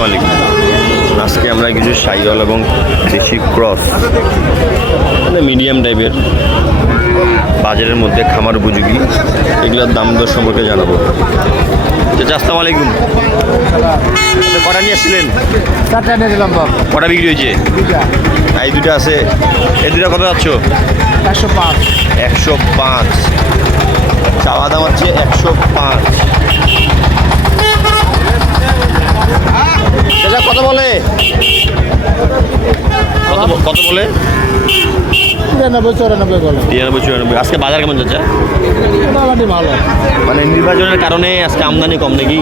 আসসালামু আলাইকুম। আজকে আমরা কিছু শাইওয়াল এবং দেশি ক্রস মানে মিডিয়াম টাইপের বাজারের মধ্যে খামার উপযোগী এগুলোর দাম দর সম্পর্কে জানাবো। আসসালামু আলাইকুম। কটা নিয়ে আসছিলেন? চারটা নিয়ে দিলাম বাপ। কটা বিক্রি হয়েছে? এই দুটো আছে। এই দুটো কত যাচ্ছ? 105। 105 চাওয়া দাম হচ্ছে 105। কত বলে? কত বলে? 93-94 বলে। 93-94। আজকে বাজার কেমন যাচ্ছে? মোটামুটি ভালো। মানে নির্বাচনের কারণে আজকে আমদানি কম নাকি?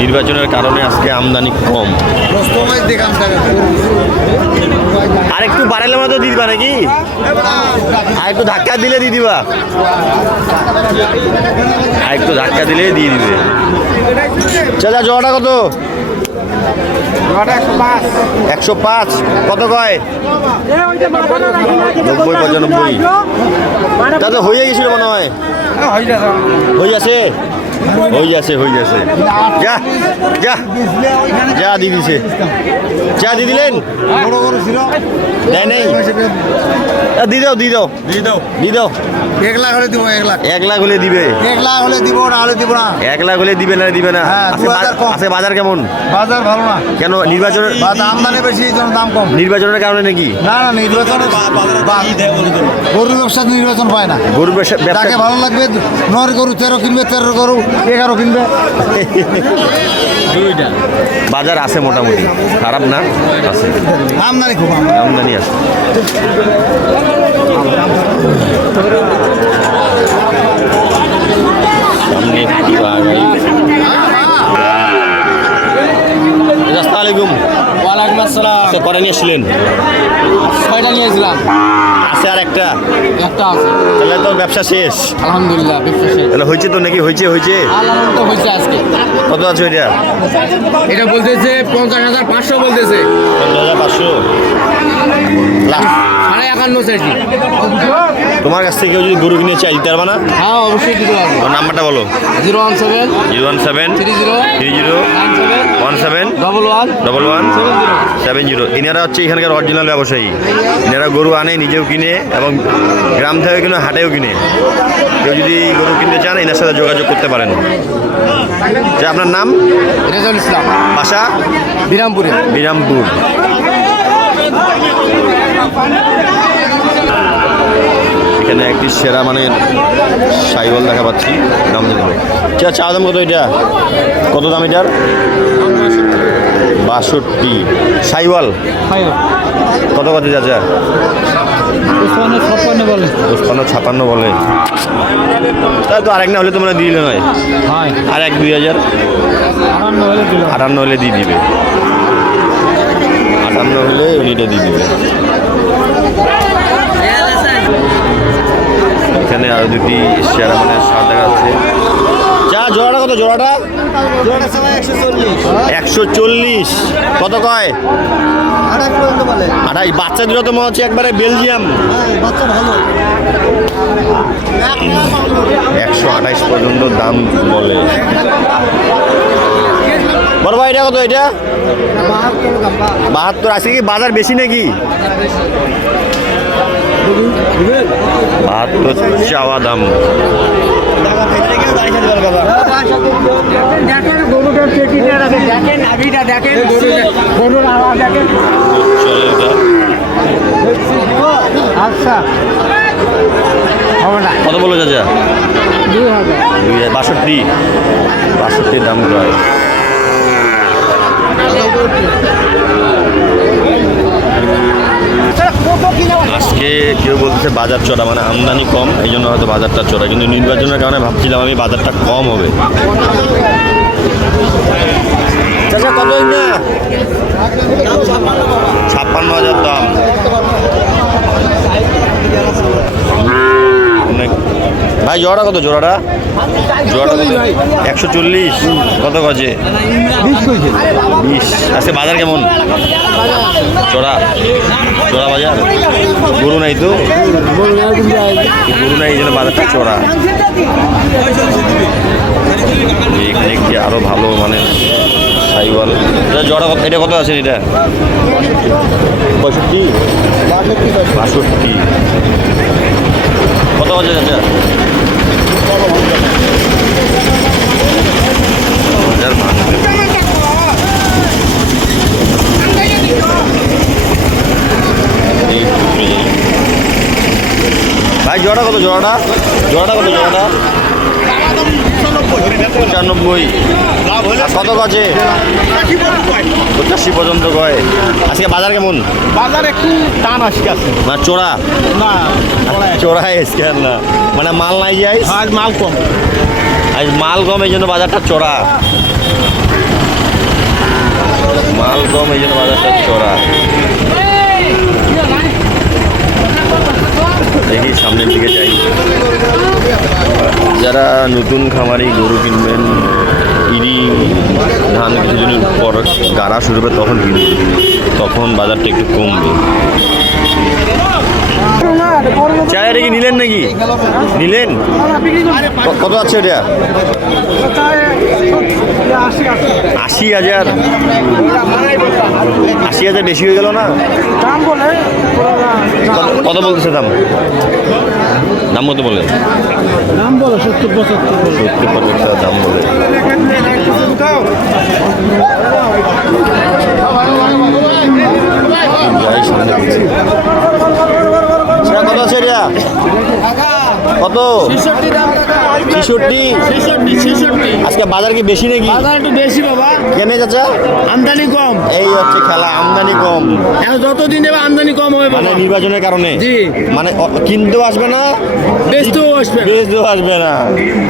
নির্বাচনের কারণে আজকে আমদানি কম। আর একটু বাড়ালে মতো দিয়ে দিবা নাকি? আর একটু ধাক্কা দিলে দিয়ে দিবা? আর একটু ধাক্কা দিলে দিয়ে দিবে। চাচা জোয়াটা কত? 105। কত কয়? 90-95। দাদা হয়ে গেছিল মনে হয়। হয়ে আছে যা যা যা দিয়ে দিছে। যা দিয়ে দিলেন? দেয় নেই? দিয়ে দাও 1 লাখ হলে দিব। 1 লাখ। 1 লাখ হলে দিবে? 1 লাখ হলে দিব, না হলে দিব না। 1 লাখ হলে দিবে না? দিবে না। হ্যাঁ, 2000 কম। আজকে বাজার কেমন? বাজার ভালো না। কেন? নির্বাচনের আমদানি বেশি, এই জন্য দাম কম। নির্বাচনের কারণে নাকি? না নির্বাচন, গরুর ব্যবসা নির্বাচন পায় না। গরুর ব্যবসা তাকে ভালো লাগবে 9 গরু 13 কিনবে, 13 গরু 11 কিনবে। বাজার আছে মোটামুটি, খারাপ না, আছে আমদানি খুব আমদানি আছে। সামনে আসসালামু আলাইকুম। ওয়ালাইকুম আসসালাম। করে নিয়ে আসছিলেন? 6টা নিয়েছিলাম। আছে আর একটা আছে। তাহলে তো ব্যবসা শেষ আলহামদুলিল্লাহ, ব্যবসা শেষ। তাহলে হয়েছে তো নাকি? হয়েছে আলহামদুলিল্লাহ হয়েছে আজকে। কত আছে এটা? এটা বলতেছে 50,500 বলতেছে। 50,500 লাখ। 51 চাইছি। তোমার কাছ থেকে কেউ যদি গরু কিনে চাই দিতে পারবা না? হ্যাঁ অবশ্যই দিতে পারবো। তোমার নাম্বারটা বলো। 017 30 11 11 70। এনারা হচ্ছে এখানকার অরিজিনাল ব্যবসায়ী। এনারা গরু আনে, নিজেও কিনে এবং গ্রাম থেকে কিনে, হাটেও কিনে। কেউ যদি গরু কিনতে চান এনার সাথে যোগাযোগ করতে পারেন। যে আপনার নাম? রেজাউল ইসলাম। বাসা? বিরামপুর। এখানে একটি সেরা মানের শাইওয়াল দেখা পাচ্ছি। দাম জানবো। চা দাম কত? এটা কত দাম এটার? 62। শাইওয়াল কত চাচা? 55-56 বলে। তাই তো আরেক না হলে তোমরা দিলে নয়? আর 1-2 হাজার 58 হলে দিয়ে দিবে। 58 হলে উনিটা দিয়ে দিবে। এখানে আরো দুটি সেরা মানে সার দেখা যাচ্ছে। চা জোড়াটা কত? জোড়াটা 140। কত কয়? 28। বাচ্চা দুটো তো মনে হচ্ছে একবারে বেলজিয়াম। 128 পর্যন্ত দাম বলে। বড় ভাই এটা কত? এটা 72। আজকে কি বাজার বেশি নাকি? 72 চাওয়া দাম। আচ্ছা হবে না। কত বলো চাচা? 2000। 62 দাম প্রায়। আজকে কেউ বলতেছে বাজার চড়া, মানে আমদানি কম, এই জন্য হয়তো বাজারটা চড়া। কিন্তু নির্বাচনের কারণে ভাবছিলাম আমি বাজারটা কম হবে। চাচা কত? 56,000 দাম। ভাই জোড়াটা কত? জোড়াটা 140। কত গজে? 20। আজকে বাজার কেমন? চড়া বাজার। গরু নাই তো? গরু নাই, এই জন্য বাজারটা চড়া। এখানে একটি আরো ভালো মানে সাইওয়াল। এটা জোড়া কত, এটা কত আছে এটা? 65 62। কত আছে চাচা? 1000 ভাঙবে। এই টুকরি। ভাই জোড়াটা কত? জোড়াটা কত? জোড়াটা 95। কত আছে? 85 পর্যন্ত কয়। আজকে বাজার কেমন? বাজার একটু টান আসি আছে না চোরা? না চোরাই আজকে আর না, মানে মাল নাই যাই, আজ মাল কম। আজ মাল কম, এই জন্য বাজারটা চোরা। মাল কম, এই জন্য বাজারটা চোরা। দেখি সামনের দিকে যাই। যারা নতুন খামারি গরু কিনবেন, ইরি ধান কিছুদিন পর গাড়া শুরু হবে, তখন কিনবেন, তখন বাজারটা একটু কমবে। চায় এটা কি নিলেন নাকি? নিলেন? কত আছে এটা? 80,000। 80,000 বেশি হয়ে গেল না? কত বলতেছে দাম? দাম কত বলে? দাম বলো 70-75 দাম বলে। যাই সামনে দিকে। কত আছে এটা? কত? 66। আজকে বাজার কি বেশি নাকি? বাজার একটু বেশি বাবা। কেন চাচা? আমদানি কম। এই হচ্ছে খেলা, আমদানি কম। এখন যতদিন যাবে আমদানি কম হবে মানে বাবা। নির্বাচনের কারণে জি। মানে কিনতেও আসবে না, বেচতেও আসবে না। বেচতেও আসবে না।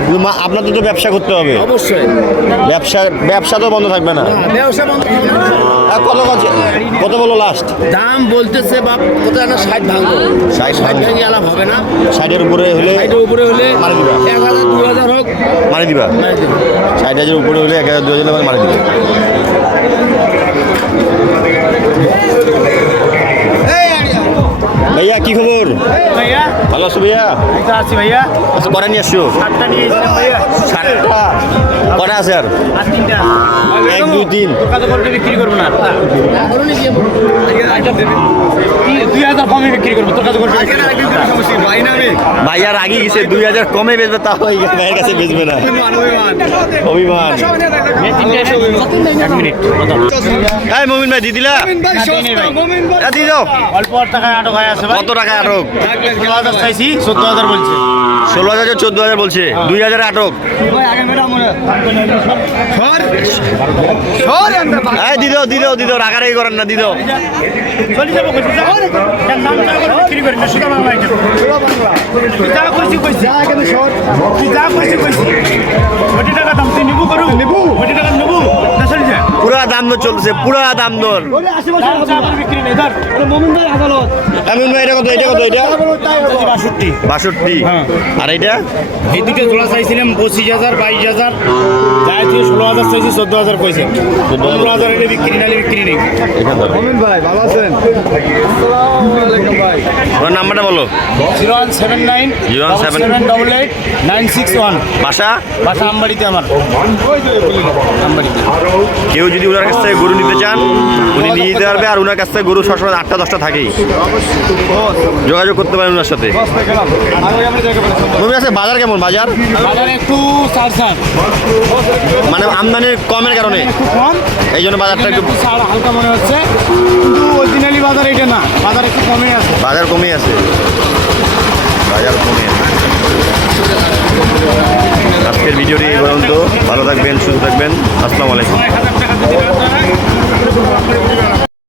কিন্তু আপনাদের তো ব্যবসা করতে হবে। অবশ্যই। ব্যবসা তো বন্ধ থাকবে না। ব্যবসা বন্ধ হবে না। আর কত বলো লাস্ট? দাম বলতেছে বাপ কত একটা 60 ভাঙবো। 60 ভেঙে আলাপ হবে না। 60-এর উপরে হলে 60 উপরে হলে মারি দিবা। 1000 2000 হোক মারি দিবা। মারি দেব। 60,000 উপরে হলে 1000-2000 মারি দিবা। ভাইয়া কি খবর? ভাইয়া ভালো আছো ভাইয়া? এই তো আছি ভাইয়া। আচ্ছা কটা নিয়ে আসছো? 7টা নিয়ে এসেছিলাম ভাইয়া। 60টা। কটা আছে আর? আর 3টা। 1 2 3। কত করে বিক্রি করব না? বলুন কি আইটেম দেবে? 2000 কমে বিক্রি করব। তোর কাছে করে সমস্যা ভাই না আমি। ভাইয়া রাগি গেছে, 2000 কমে বেচবে, তাও এই ভাইয়ের কাছে বেচবে না। অভিমান। 1 মিনিট। এই মমিন ভাই দিয়ে দিলা? দিয়ে দাও। অল্প টাকায় আটক হয়ে আছে ভাই। কত টাকা আটক? 16000 চাইছি 14000 বলছে। 16,000 14,000 বলছে, 2,000 আটক। ভাই আগে মেরা মনে এই দি দাও, রাগারাগি করেন না, দি দাও। চলে যাবো কইছি যা এর নাম যা করে বিক্রি করি না সুদা বাংলা আইটেম তুই যা কইছি যা এখানে শহর তুই যা কইছি কোটি টাকা দাম তুই নিবু করু নিবু কোটি টাকা নিবু না চলে যা পুরা দাম দর চলতেছে, পুরা দাম দর। ওরে আশেপাশে যা করে বিক্রি নেই ধর ওরে মোমিন ভাই আদালত আমিন ভাই এটা কত? 62 62। হ্যাঁ। আর এটা এই দুটো জোড়া চাইছিলাম 25000 22000 যাই তুই 16000 চাইছি 14000 কইছে 15000 এর বিক্রি নালে বিক্রি নেই মোমিন ভাই ভালো আছেন আসসালামু আলাইকুম ভাই তোমার নাম্বারটা বলো। 0179 7788 961 বাসা বাসা আমবাড়িতে আমার আমবাড়িতে কেউ যদি ওনার কাছ থেকে গরু নিতে চান, উনি নিয়ে যেতে পারবে। আর ওনার কাছ থেকে গরু সবসময় 8টা 10টা থাকেই, যোগাযোগ করতে পারেন ওনার সাথে। মনে আছে বাজার কেমন? বাজার একটু চার্জার মানে আমদানির কমের কারণে একটু কম এই জন্য বাজারটা একটু হালকা মনে হচ্ছে, কিন্তু অরিজিনালি বাজার এটা না, বাজার একটু কমে আছে। বাজার কমে আছে। আজকের ভিডিওটি এই পর্যন্ত। ভালো থাকবেন, সুস্থ থাকবেন। আসসালামু আলাইকুম। 1000 টাকা দিতে